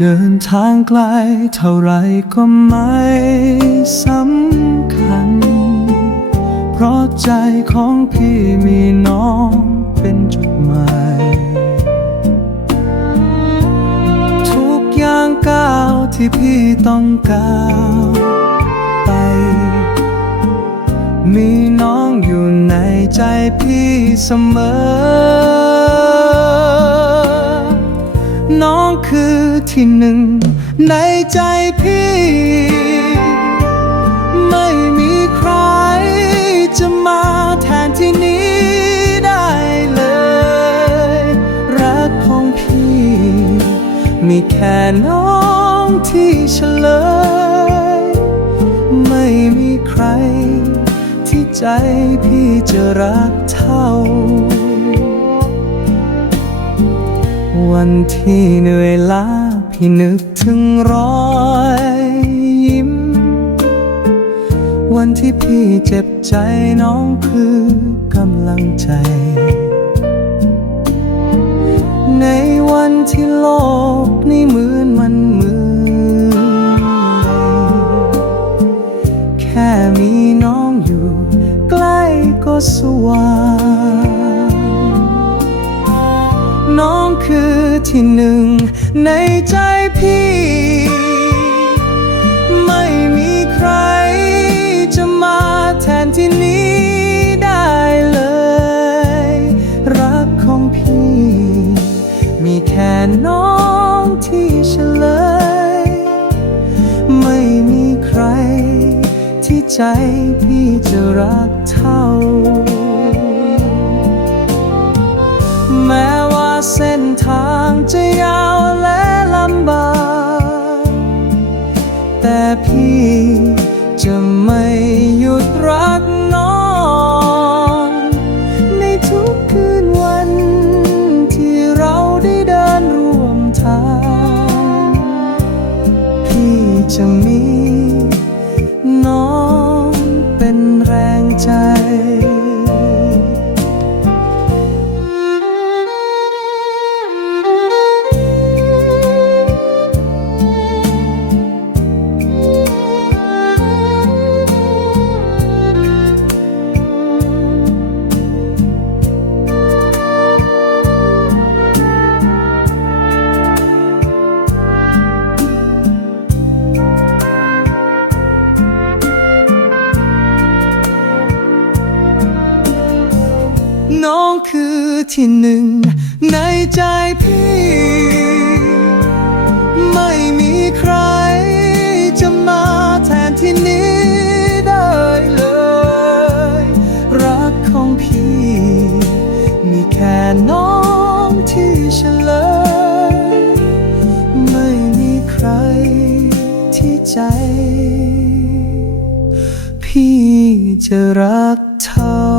เดินทางไกล เท่าไรก็ไม่สำคัญ เพราะใจของพี่มีน้องเป็นจุดหมาย ทุกอย่างก้าวที่พี่ต้องก้าวไป มีน้องอยู่ในใจพี่เสมอ ที่หนึ่งในใจพี่ ไม่มีใครจะมาแทนที่นี้ได้เลย รักของพี่ มีแค่น้องที่เฉลย ไม่มีใคร ที่ใจพี่จะรักเท่าวันที่เหนื่อยล้า พี่นึกถึงรอยยิ้ม วันที่พี่เจ็บใจน้องคือกำลังใจ ในวันที่โลกนี้เหมือนมันมืดแค่มีน้องอยู่ ใกล้ก็สว่าง ที่หนึ่งในใจพี่ ไม่มีใครจะมาแทนที่นี้ได้เลย รักของพี่ มีแค่น้องที่เฉลย ไม่มีใครที่ใจพี่จะรักเท่า พี่ จะไม่หยุดรักน้อง ในทุกคืนวันที่เราได้เดินร่วมทาง พี่จะมี น้องคือที่หนึ่ง ในใจพี่ ไม่มีใครจะมาแทนที่นี้ได้เลย รักของพี่ มีแค่น้องที่เฉลย ไม่มีใครที่ใจ พี่จะรักเท่า